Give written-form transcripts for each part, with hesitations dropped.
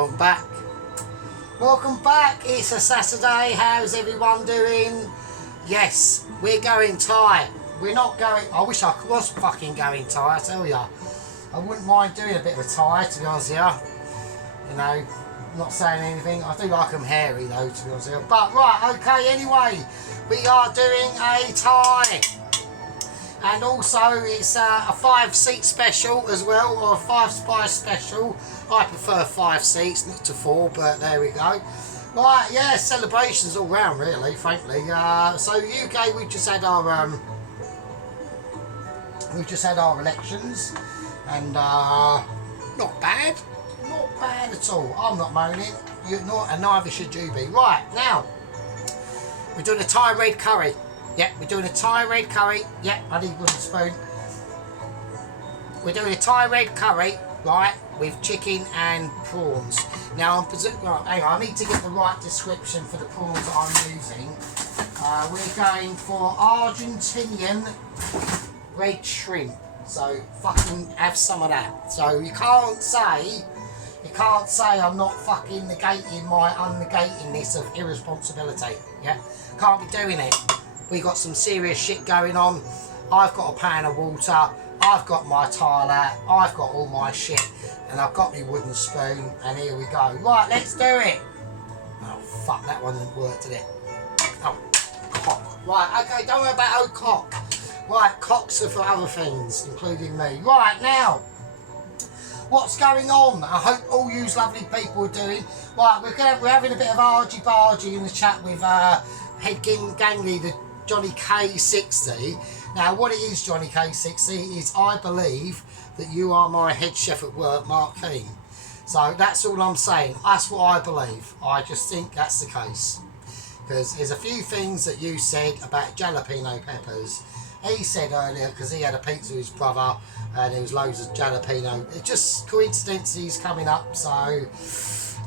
Welcome back. Welcome back. It's a Saturday. How's everyone doing? Yes, we're going Thai. We're not going... I wish I was fucking going Thai, I tell ya. I wouldn't mind doing a bit of a Thai, to be honest with you. You know, not saying anything. I do like them hairy, though, to be honest with you. But, right, okay, anyway. We are doing a Thai. And also, it's a 5-seat special as well, or a 5-spice special. I prefer 5 seats, not to 4, but there we go. Right, yeah, celebrations all round, really, frankly. So UK, we just had our elections, and not bad at all. I'm not moaning, you're not, and neither should you be. Right, now we're doing a Thai red curry. Yeah, we're doing a Thai red curry. Yeah, I need wooden spoon. We're doing a Thai red curry, right, with chicken and prawns. Now, hang on, I need to get the right description for the prawns that I'm using. We're going for Argentinian red shrimp. So, fucking have some of that. So, you can't say I'm not fucking negating my unnegatingness of irresponsibility. Yeah, can't be doing it. We got some serious shit going on. I've got a pan of water. I've got my tile out. I've got all my shit. And I've got my wooden spoon. And here we go. Right, let's do it. Oh, fuck, that one didn't work, did it? Oh, cock. Right, okay, don't worry about old cock. Right, cocks are for other things, including me. Right, now, what's going on? I hope all you lovely people are doing. Right, we're having a bit of argy-bargy in the chat with Head Gangly, the Johnny K60. Now, what it is, Johnny K60, is I believe that you are my head chef at work, Mark Keane. So that's all I'm saying. That's what I believe. I just think that's the case. Because there's a few things that you said about jalapeno peppers. He said earlier, because he had a pizza with his brother, and there was loads of jalapeno. It's just coincidences coming up, so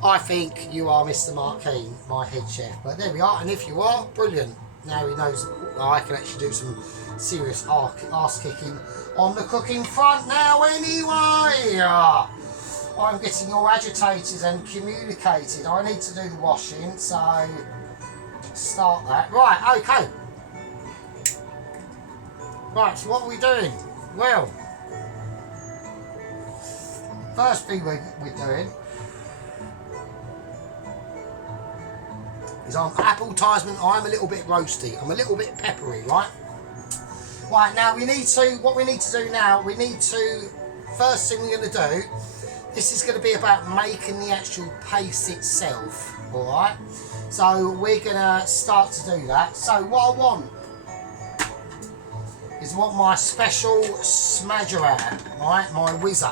I think you are Mr. Mark Keane, my head chef. But there we are, and if you are, brilliant. Now he knows I can actually do some serious arse kicking on the cooking front now anyway. I'm getting all agitated and communicated. I need to do the washing, so start that. Right, okay. Right, so what are we doing? Well, first thing we're doing is advertisement. I'm a little bit roasty. I'm a little bit peppery, right? Right, now what we need to do now, first thing we're going to do, this is going to be about making the actual paste itself, alright? So we're going to start to do that. So what I want is my special smadgerat, right? My whizzer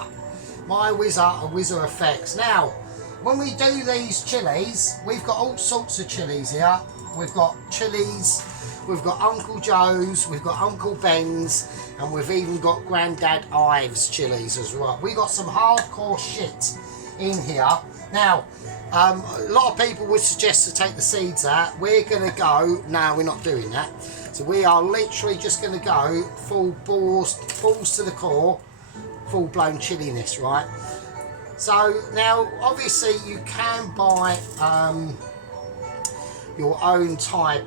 and whizzer effects. Now, when we do these chilies, we've got all sorts of chilies here. We've got chilies, we've got Uncle Joe's, we've got Uncle Ben's, and we've even got Grandad Ives chilies as well. We've got some hardcore shit in here. Now, a lot of people would suggest to take the seeds out. We're going to go, no, we're not doing that. So we are literally just going to go full balls to the core, full-blown chiliness, right? So now, obviously, you can buy your own type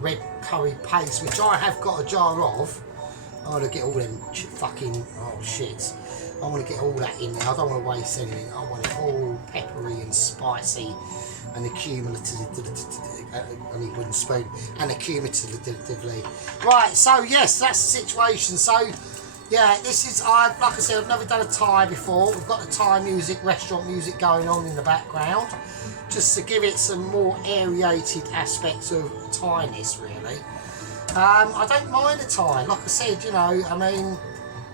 red curry paste, which I have got a jar of. I want to get all them fucking, oh shit. I want to get all that in there. I don't want to waste anything. I want it all peppery and spicy and I need wooden spoon, and accumulatively. Right, so yes, that's the situation. So yeah, this is, like I said, I've never done a Thai before. We've got the Thai music, restaurant music going on in the background, just to give it some more aerated aspects of Thainess, really. I don't mind a Thai, like I said, you know, I mean,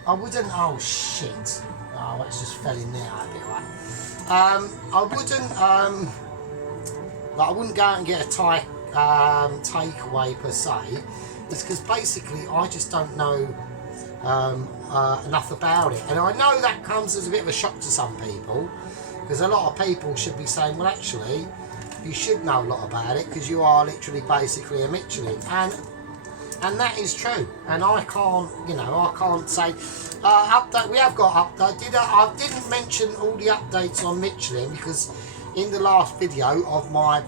I wouldn't, oh shit, oh, it's just fell in there, that'd be right. I wouldn't go out and get a Thai takeaway per se. It's because basically I just don't know enough about it, and I know that comes as a bit of a shock to some people, because a lot of people should be saying, well, actually you should know a lot about it because you are literally basically a Michelin, and that is true. And I can't, you know, I can't say update. We have got update. I didn't mention all the updates on Michelin because in the last video of my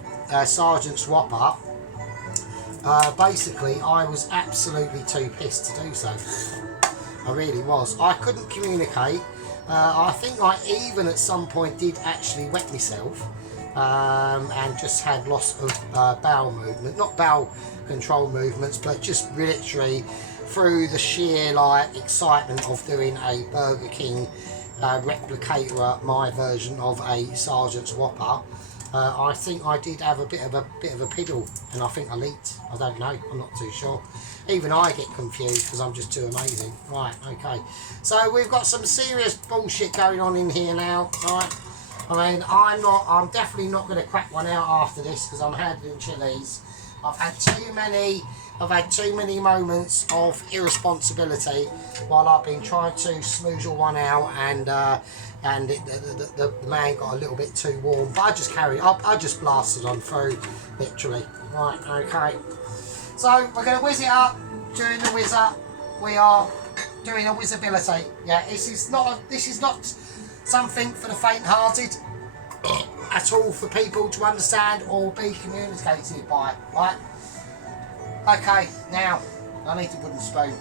Sergeant swap up, basically I was absolutely too pissed to do so. I really was. I couldn't communicate. I think I even at some point did actually wet myself and just had loss of bowel movement, not bowel control movements, but just literally through the sheer like excitement of doing a Burger King replicator, my version of a Sergeant's Whopper. I think I did have a bit of a piddle, and I think I leaked. I don't know. I'm not too sure. Even I get confused because I'm just too amazing. Right, okay. So we've got some serious bullshit going on in here now, right? I mean, I'm definitely not going to crack one out after this because I'm handling chilies. I've had too many moments of irresponsibility while I've been trying to smooze one out, and the man got a little bit too warm. But I just blasted on through, literally. Right, okay. So we're going to whiz it up. During the whiz up, we are doing a whizzability. Yeah, this is not something for the faint-hearted at all, for people to understand or be communicated by. Right. Okay, now I need a wooden spoon.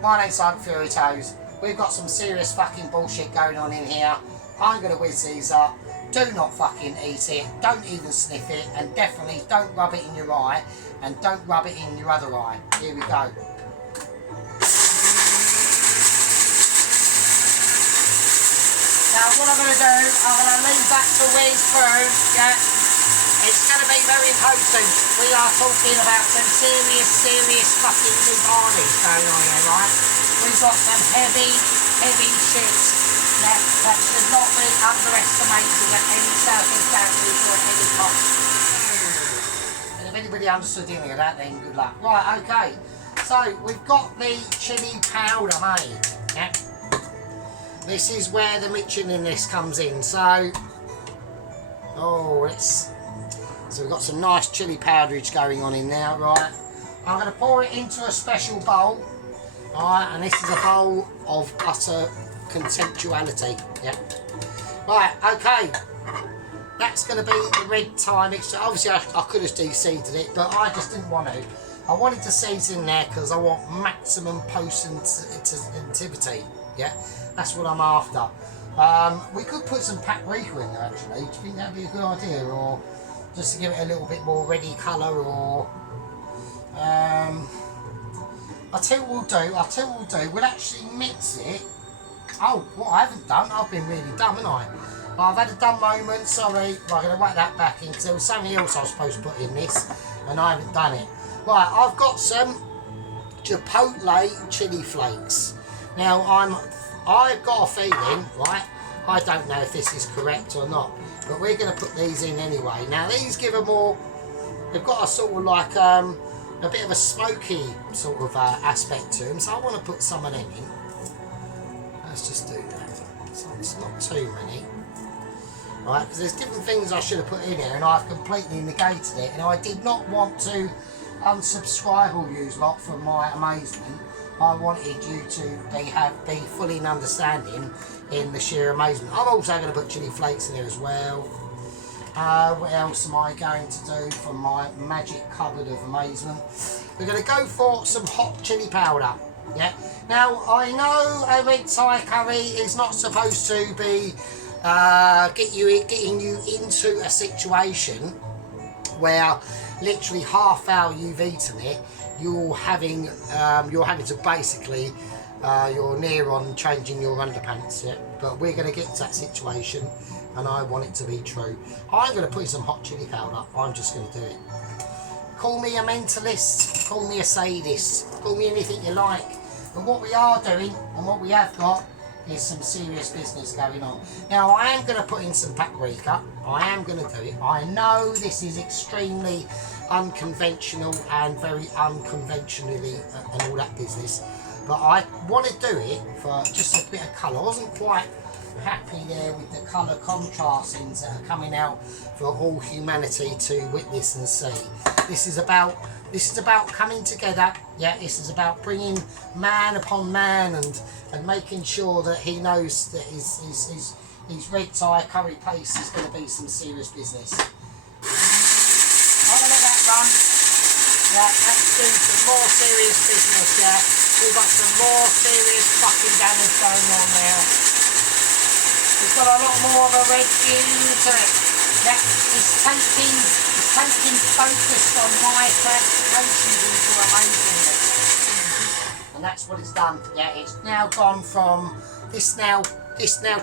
My name's Simon Fury Toes. We've got some serious fucking bullshit going on in here. I'm going to whiz these up. Do not fucking eat it. Don't even sniff it. And definitely don't rub it in your eye. And don't rub it in your other eye. Here we go. Now what I'm going to do, I'm going to leave that to whiz through. Yeah. It's going to be very potent. We are talking about some serious fucking Nubanis going on here, right? We've got some heavy shit that should not be underestimated at any circumstances or at any cost. And if anybody understood any of that, then good luck. Right, okay. So we've got the chili powder made. Yeah. This is where the Michelin-ness comes in. So we've got some nice chili powderage going on in there, right? I'm going to pour it into a special bowl, alright, and this is a bowl of utter contemptuality, yeah. Right, okay, that's going to be the red Thai mixture. Obviously I could have de-seeded it, but I just didn't want to. I wanted to season there because I want maximum positivity, yeah. That's what I'm after. We could put some paprika in there actually. Do you think that'd be a good idea, or just to give it a little bit more reddy colour, or I'll tell you what we'll do. We'll actually mix it. Oh, what I haven't done, I've been really dumb, haven't I? I've had a dumb moment, sorry. Right, I'm going to whack that back in because there was something else I was supposed to put in this and I haven't done it. Right, I've got some Chipotle chili flakes. Now, I've got a feeling, right, I don't know if this is correct or not, but we're going to put these in anyway. Now, these give a more, they've got a sort of like a bit of a smoky sort of aspect to them, so I want to put some of them in. Let's just do that. So it's not too many. Right, because there's different things I should have put in here and I've completely negated it, and I did not want to unsubscribe all you lot from my amazement. I wanted you to be fully in understanding in the sheer amazement. I'm also going to put chili flakes in there as well. What else am I going to do from my magic cupboard of amazement? We're going to go for some hot chili powder. Yeah. Now I know a red Thai curry is not supposed to be getting you into a situation where literally half hour you've eaten it, you're having to basically you're near on changing your underpants. Yeah. But we're going to get to that situation, and I want it to be true. I'm going to put in some hot chili powder. I'm just going to do it. Call me a mentalist, call me a sadist, call me anything you like. But what we are doing, and what we have got, is some serious business going on. Now, I am going to put in some paprika. I am going to do it. I know this is extremely unconventional and very unconventionally and all that business. But I want to do it for just a bit of colour. I wasn't quite happy there with the colour contrastings that are coming out for all humanity to witness and see. This is about This is about coming together. Yeah, this is about bringing man upon man and making sure that he knows that his red tie curry paste is going to be some serious business. I'm going to let that run. Yeah, let's do some more serious business, yeah. We've got some more serious fucking damage going on now. It's got a lot more of a red hue to it. Yeah, it's taking focus on my classifications into amazingness. And that's what it's done. Yeah, it's now gone from this now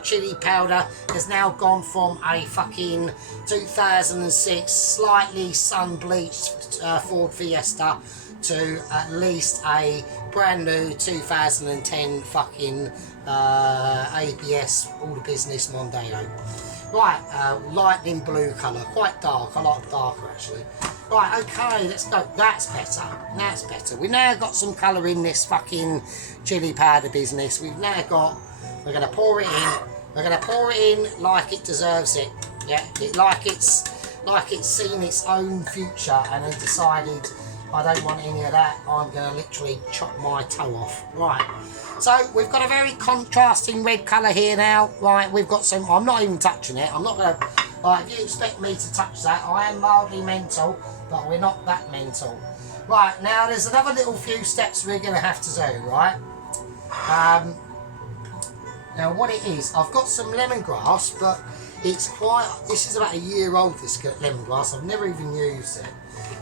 chili powder has now gone from a fucking 2006 slightly sun bleached Ford Fiesta to at least a brand new 2010 fucking ABS all the business Mondeo. Right, lightning blue colour, quite dark. I like darker actually. Right, okay, let's go. That's better. That's better. We now got some colour in this fucking chili powder business. We've now got. We're going to pour it in. We're going to pour it in like it deserves it. Yeah, like it's seen its own future and then decided I don't want any of that. I'm going to literally chop my toe off. Right. So we've got a very contrasting red colour here now. Right, we've got some. I'm not even touching it. I'm not going to. Right, if you expect me to touch that, I am mildly mental, but we're not that mental. Right, now there's another little few steps we're going to have to do. Right. Now what it is, I've got some lemongrass, but it's quite. This is about a year old. This lemongrass. I've never even used it.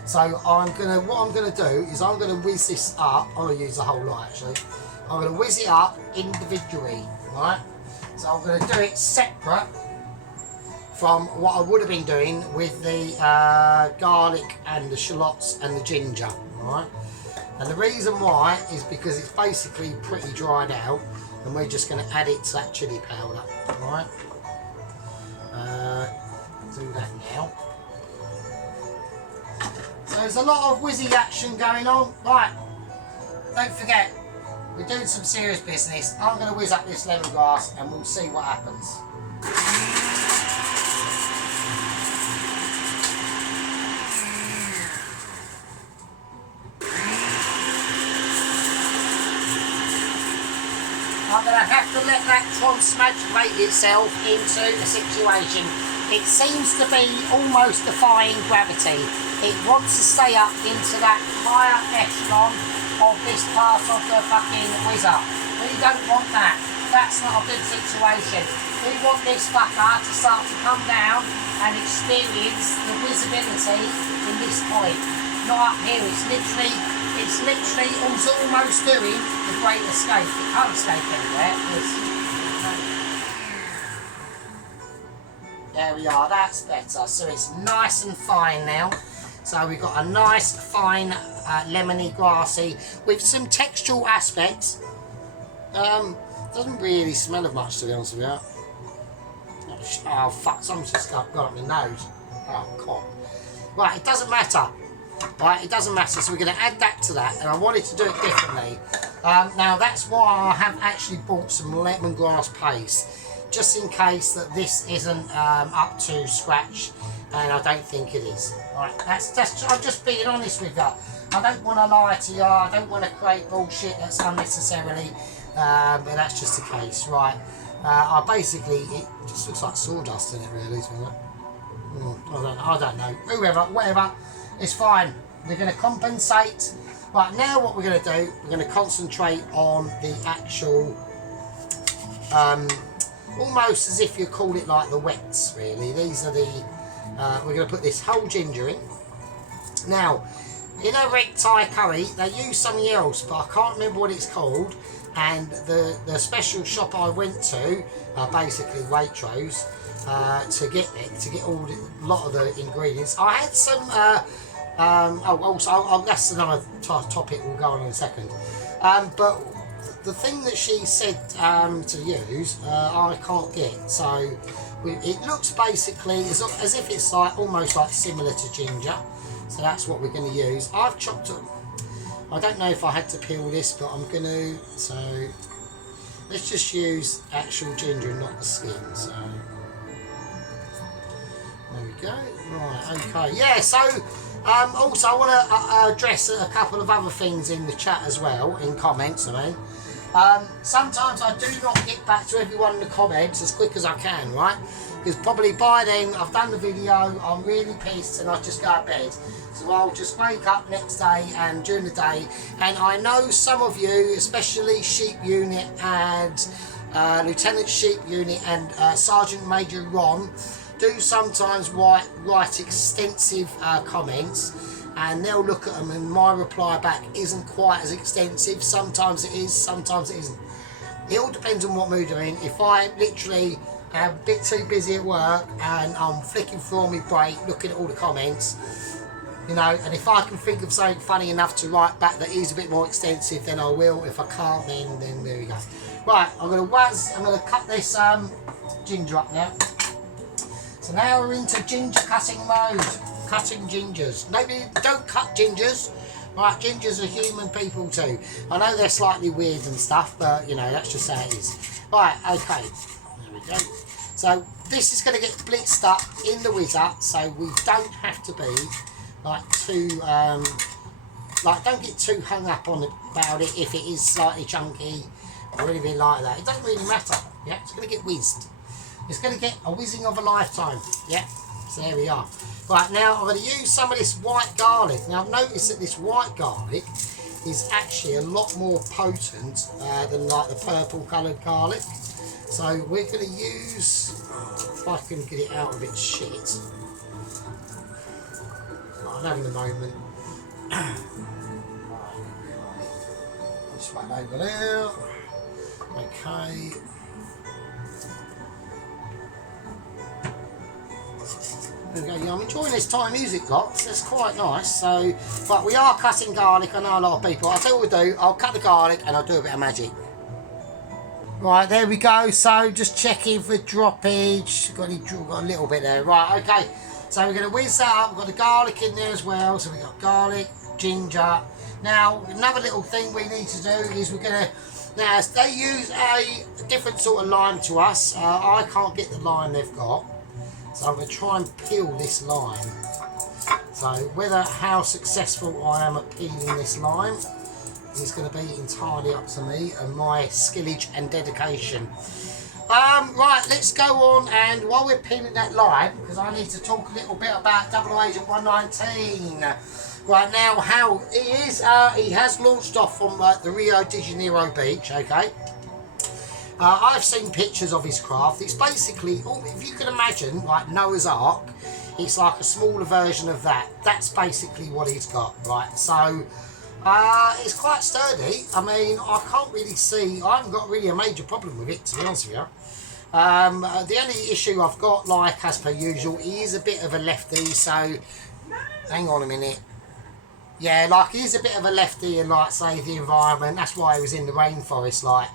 So what I'm gonna do is I'm gonna whiz this up. I'm gonna use the whole lot actually. I'm gonna whiz it up individually, right? So I'm gonna do it separate from what I would have been doing with the garlic and the shallots and the ginger, right? And the reason why is because it's basically pretty dried out, and we're just gonna add it to that chili powder, right? Do that now. So there's a lot of whizzy action going on. Right, don't forget, we're doing some serious business. I'm going to whiz up this lemongrass and we'll see what happens. I'm going to have to let that transmagrate itself into a situation. It seems to be almost defying gravity. It wants to stay up into that higher echelon of this part of the fucking whizzer. We don't want that. That's not a good situation. We want this fucker to start to come down and experience the whizzability in this point. Not up here. It's literally almost doing the Great Escape. It can't escape anywhere. There we are, that's better. So it's nice and fine now. So we've got a nice, fine, lemony, grassy, with some textural aspects. Doesn't really smell of much, to be honest with you. Oh, fuck, something's just got up my nose. Oh, God. Right, it doesn't matter. Right, it doesn't matter. So we're going to add that to that, and I wanted to do it differently. Now, that's why I have actually bought some lemongrass paste, just in case that this isn't up to scratch, and I don't think it is. Right, I'm just being honest with you. I don't want to lie to you. I don't want to create bullshit that's unnecessarily, but that's just the case. Right, it just looks like sawdust in it, really, isn't it? I don't know. Whatever. It's fine. We're going to compensate. Right, now what we're going to do, we're going to concentrate on the actual, almost as if you call it like the wets, really. These are the, we're going to put this whole ginger in. Now, in a red Thai curry, they use something else, but I can't remember what it's called. And the special shop I went to, basically Waitrose, to get a lot of the ingredients. I had some. That's another topic we'll go on in a second. But the thing that she said to use, I can't get. So it looks basically as if it's like almost like similar to ginger. So that's what we're going to use. I've chopped up. I don't know if I had to peel this, but I'm going to. So let's just use actual ginger and not the skin. So there we go. Right. Okay. Yeah. So Also, I want to address a couple of other things in the chat as well, in comments, I mean. Sometimes I do not get back to everyone in the comments as quick as I can, right? Because probably by then I've done the video, I'm really pissed and I just go to bed. So I'll just wake up next day and during the day, and I know some of you, especially Sheep Unit and Lieutenant Sheep Unit and Sergeant Major Ron, do sometimes write extensive comments, and they'll look at them and my reply back isn't quite as extensive. Sometimes it is, sometimes it isn't. It all depends on what mood I'm in. If I literally am a bit too busy at work and I'm flicking through on my break looking at all the comments, you know, and if I can think of something funny enough to write back that is a bit more extensive, then I will. If I can't, then there we go. Right, I'm gonna cut this ginger up now. So now we're into ginger cutting mode. Cutting gingers. Nobody, don't cut gingers. Right, gingers are human people too. I know they're slightly weird and stuff, but you know, that's just how it is. Right, okay. There we go. So this is going to get blitzed up in the whizzer, so we don't have to be like too, don't get too hung up on it, about it if it is slightly chunky or anything like that. It doesn't really matter. Yeah, it's going to get whizzed. It's going to get a whizzing of a lifetime. Yeah, so there we are. Right, now I'm going to use some of this white garlic. Now I've noticed that this white garlic is actually a lot more potent than like the purple coloured garlic. So we're going to use, if I can get it out of its shit. I'm having a moment. Just whack over there. Okay. There we go. Yeah, I'm enjoying this Thai music, lots. It's quite nice. So, but we are cutting garlic. I know a lot of people. I'll tell you what we'll do. I'll cut the garlic and I'll do a bit of magic. Right, there we go. So just checking for droppage. Got a little bit there. Right, okay. So we're going to whiz that up. We've got the garlic in there as well. So we've got garlic, ginger. Now, another little thing we need to do is we're going to... Now, they use a different sort of lime to us. I can't get the lime they've got. So I'm going to try and peel this lime. So how successful I am at peeling this lime is going to be entirely up to me and my skillage and dedication. Right, let's go on, and while we're peeling that lime, because I need to talk a little bit about Double Agent 119. Right now, how he is, he has launched off from the Rio de Janeiro beach, okay? I've seen pictures of his craft. It's basically, if you can imagine, like Noah's Ark, it's like a smaller version of that. That's basically what he's got, right? So, it's quite sturdy. I mean, I can't really see, I haven't got really a major problem with it, to be honest with you. The only issue I've got, like as per usual, he is a bit of a lefty, so, hang on a minute. Yeah, like he is a bit of a lefty and like save the environment. That's why he was in the rainforest, like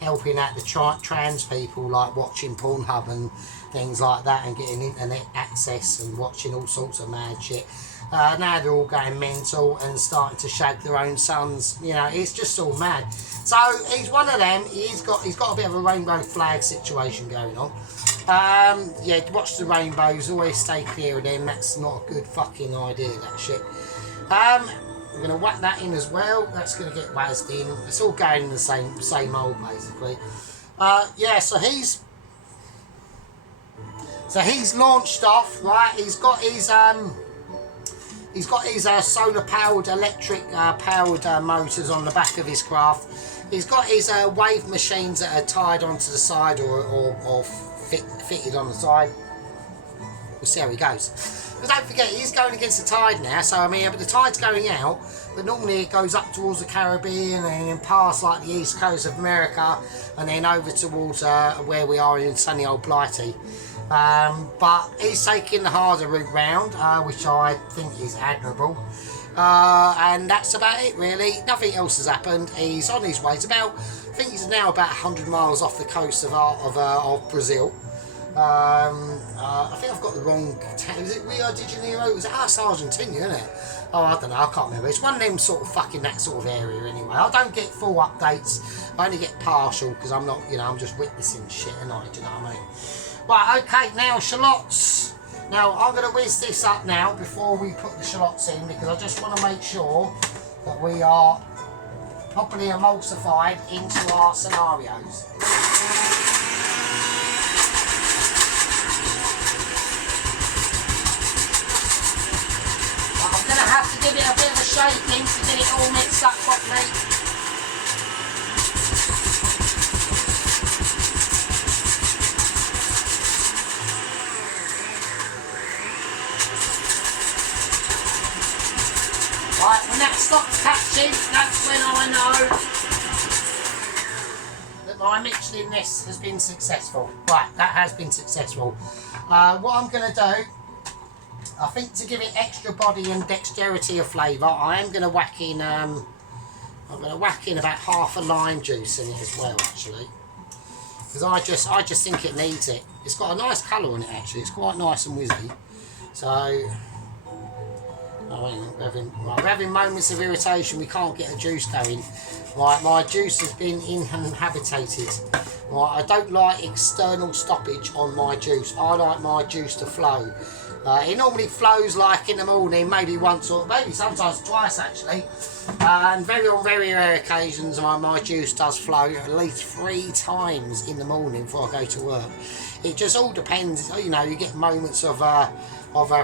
helping out the trans people, like watching Pornhub and things like that, and getting internet access and watching all sorts of mad shit. Now they're all going mental and starting to shag their own sons. You know, it's just all mad. So he's one of them. He's got a bit of a rainbow flag situation going on. Yeah, watch the rainbows. Always stay clear of them. That's not a good fucking idea, that shit. We're going to whack that in as well. That's going to get wazzed in. It's all going in the same mould, basically. Yeah, so he's launched off, right? He's got his solar powered, electric powered motors on the back of his craft. He's got his wave machines that are tied onto the side or fitted on the side. We'll see how he goes. But don't forget, he's going against the tide now, so I mean, but the tide's going out, but normally it goes up towards the Caribbean and then past like the east coast of America and then over towards where we are in sunny old Blighty. But he's taking the harder route round, which I think is admirable. And that's about it, really. Nothing else has happened. He's on his way. I think he's now about 100 miles off the coast of Brazil. I think I've got the wrong town. Is it Rio de Janeiro? It was Argentina, isn't it? Oh, I don't know, I can't remember. It's one of them sort of fucking that sort of area anyway. I don't get full updates. I only get partial because I'm not, you know, I'm just witnessing shit tonight, do you know what I mean? Right, okay, now shallots. now I'm going to whiz this up now before we put the shallots in, because I just want to make sure that we are properly emulsified into our scenarios. But I'm going to have to give it a bit of a shaking to get it all mixed up properly. Right, when that stops catching, that's when I know that my mixing this has been successful. Right, that has been successful. What I'm going to do, I think to give it extra body and dexterity of flavour, I am going to whack in, I'm going to whack in about half a lime juice in it as well, actually. Because I just think it needs it. It's got a nice colour on it, actually. It's quite nice and whizzy. So... we're having moments of irritation. We can't get the juice going. Right, my juice has been inhabitated. Right, I don't like external stoppage on my juice. I like my juice to flow. It normally flows like in the morning, maybe once or maybe sometimes twice actually. And on very rare occasions, my juice does flow at least 3 times in the morning before I go to work. It just all depends. You know, you get moments of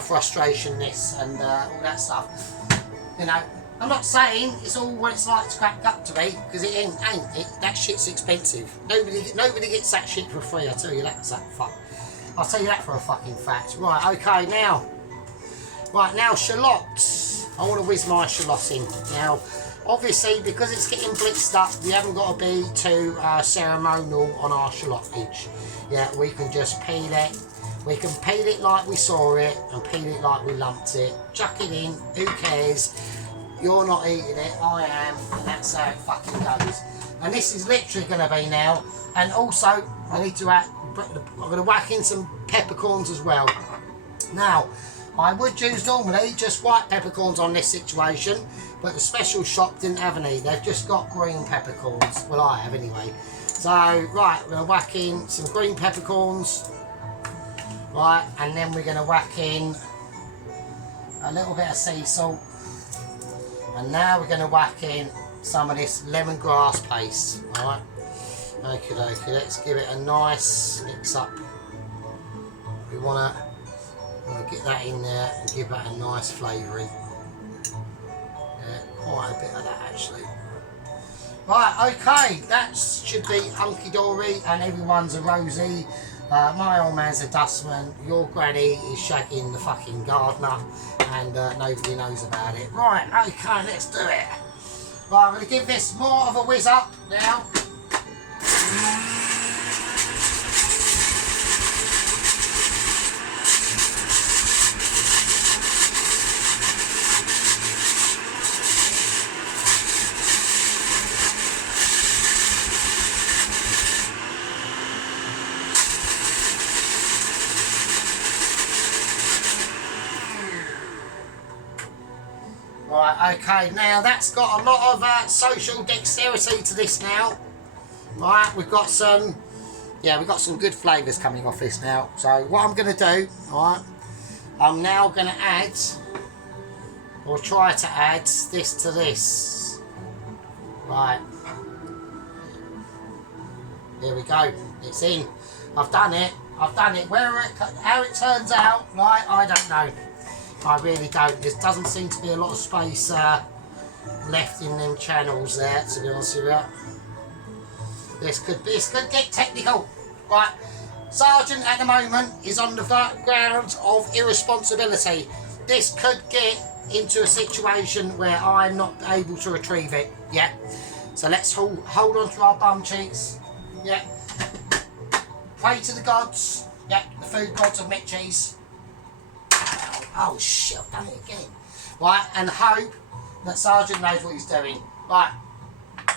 frustration-ness and all that stuff. You know, I'm not saying it's all what it's like to crack up to be, because it ain't. That shit's expensive. Nobody gets that shit for free. I tell you that. I'll tell you that for a fucking fact. Right. Okay. Now. Right now, shallots. I want to whiz my shallot in now. Obviously, because it's getting blitzed up, we haven't got to be too ceremonial on our shallottage. Yeah, we can just peel it. We can peel it like we saw it and peel it like we lumped it. Chuck it in, who cares? You're not eating it, I am, and that's how it fucking goes. And this is literally going to be now. And also, I need to add, I'm going to whack in some peppercorns as well. Now, I would use normally just white peppercorns on this situation, but the special shop didn't have any. They've just got green peppercorns. Well, I have anyway. So, right, we're going to whack in some green peppercorns. Right, and then we're going to whack in a little bit of sea salt. And now we're going to whack in some of this lemongrass paste. Alright, okay, let's give it a nice mix up. We want to get that in there and give that a nice flavouring. Yeah, quite a bit of that actually. Right, okay, that should be hunky-dory and everyone's a rosy. My old man's a dustman, your granny is shagging the fucking gardener, and nobody knows about it. Right, okay, let's do it. Right, I'm going to give this more of a whiz up now. Right, okay, now that's got a lot of social dexterity to this now. Right, we've got some good flavours coming off this now. So what I'm going to do, right, I'm now going to add, or try to add, this to this. Right. There we go, it's in. I've done it. How it turns out, right, I don't know. I really don't. There doesn't seem to be a lot of space left in them channels there, to be honest with you. This could get technical. Right, Sergeant at the moment is on the ground of irresponsibility. This could get into a situation where I'm not able to retrieve it. Yeah. So let's hold on to our bum cheeks. Yeah. Pray to the gods. Yeah, the food gods of Mitchies. Oh shit, I've done it again. Right, and hope that Sergeant knows what he's doing. Right,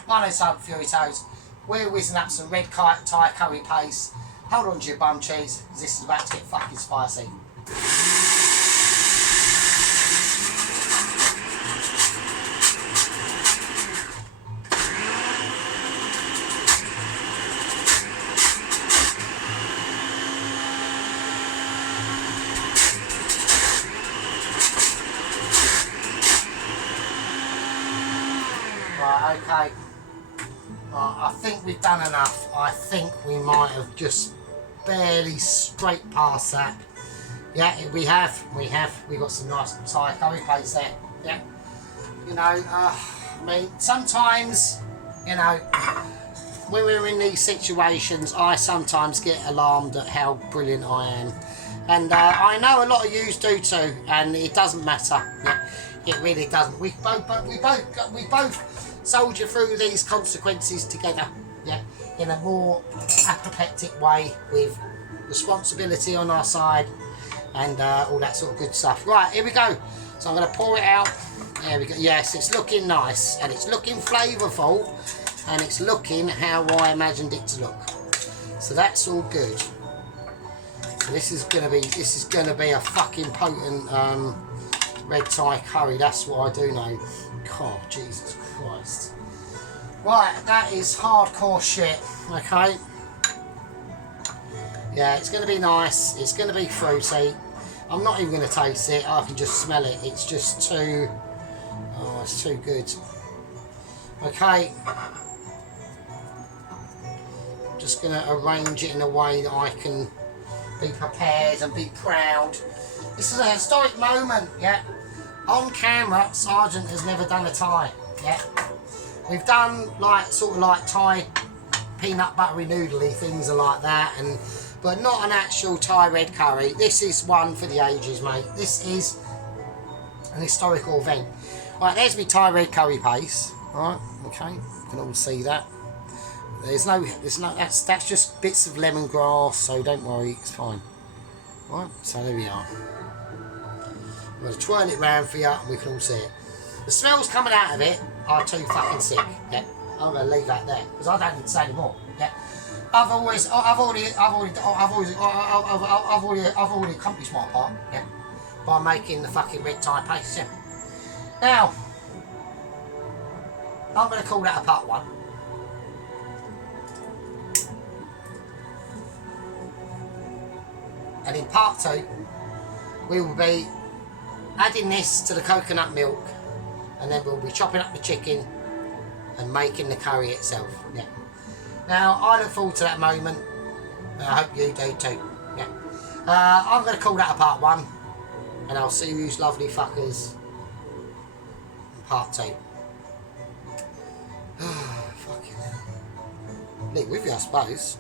my name's Sergeant Fury Toes. We're whizzing up some red Thai curry paste. Hold on to your bum cheese, because this is about to get fucking spicy. Right, okay. I think we've done enough. I think we might have just barely scraped past that. Yeah, we have. We've got some nice Thai curry paste there. Yeah. You know, I mean, sometimes, you know, when we're in these situations, I sometimes get alarmed at how brilliant I am. And I know a lot of yous do too, and it doesn't matter. Yeah, it really doesn't. We both soldier through these consequences together. Yeah, in a more apoplectic way, with responsibility on our side, and all that sort of good stuff. Right, here we go. So I'm going to pour it out. There we go. Yes, it's looking nice, and it's looking flavourful, and it's looking how I imagined it to look. So that's all good. So this is gonna be a fucking potent red Thai curry. That's what I do know. God, Jesus Christ. Right, that is hardcore shit. Okay. Yeah, it's gonna be nice. It's gonna be fruity. I'm not even gonna taste it. I can just smell it. It's just too. Oh, it's too good. Okay. I'm just gonna arrange it in a way that I can be prepared and be proud. This is a historic moment, yeah. On camera, Sergeant has never done a Thai, yeah. We've done like sort of like Thai peanut buttery noodly things like that, but not an actual Thai red curry. This is one for the ages, mate. This is an historical event. Right, there's my Thai red curry paste. Right, okay, you can all see that. There's no, that's just bits of lemongrass, so don't worry, it's fine. Right, so there we are. I'm going to twirl it round for you, and we can all see it. The smells coming out of it are too fucking sick. Yeah, I'm going to leave that there because I don't need to say any more. Yeah, I've already accomplished my part. Yeah, by making the fucking red Thai paste. Yeah. Now, I'm going to call that a part one. And in part two, we will be adding this to the coconut milk, and then we'll be chopping up the chicken and making the curry itself. Yeah. Now, I look forward to that moment, and I hope you do too. Yeah. I'm going to call that a part one, and I'll see you lovely fuckers in part two. Fucking hell. Leave with you, I suppose.